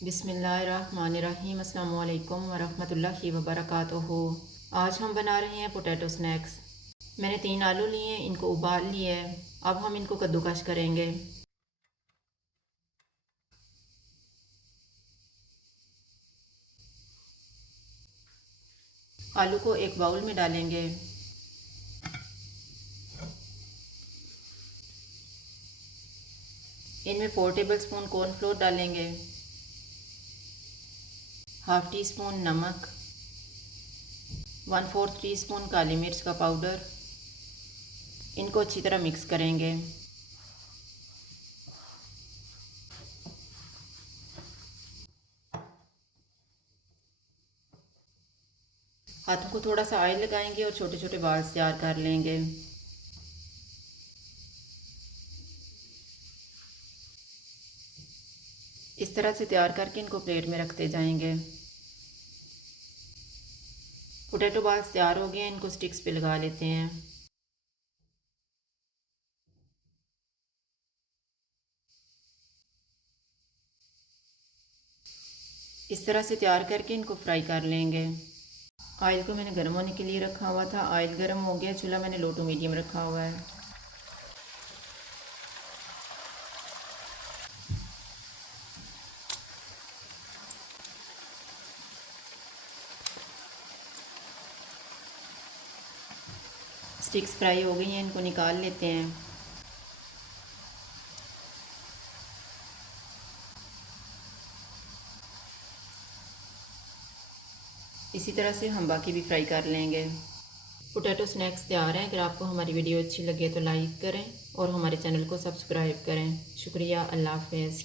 बिस्मिल्लाहिर्रहमानिर्रहीम। अस्सलामु अलैकुम वरहमतुल्लाहि वबरकातुहू। आज हम बना रहे हैं पोटैटो स्नैक्स। मैंने 3 आलू लिए, इनको उबाल लिए है। अब हम इनको कद्दूकश करेंगे। आलू को एक बाउल में डालेंगे। इनमें 4 टेबलस्पून कॉर्नफ्लोर डालेंगे, हाफ़ टी स्पून नमक, 1/4 टीस्पून काली मिर्च का पाउडर। इनको अच्छी तरह मिक्स करेंगे। हाथों को थोड़ा सा ऑयल लगाएंगे और छोटे छोटे बाल्स तैयार कर लेंगे। इस तरह से तैयार करके इनको प्लेट में रखते जाएंगे। पोटैटो बॉल्स तैयार हो गए हैं, इनको स्टिक्स पे लगा लेते हैं। इस तरह से तैयार करके इनको फ्राई कर लेंगे। ऑयल को मैंने गर्म होने के लिए रखा हुआ था। ऑयल गर्म हो गया, चूल्हा मैंने लो टू मीडियम रखा हुआ है। स्टिक्स फ्राई हो गई हैं, इनको निकाल लेते हैं। इसी तरह से हम बाकी भी फ्राई कर लेंगे। पोटैटो स्नैक्स तैयार हैं। अगर आपको हमारी वीडियो अच्छी लगे तो लाइक करें और हमारे चैनल को सब्सक्राइब करें। शुक्रिया। अल्लाह हाफ़िज़।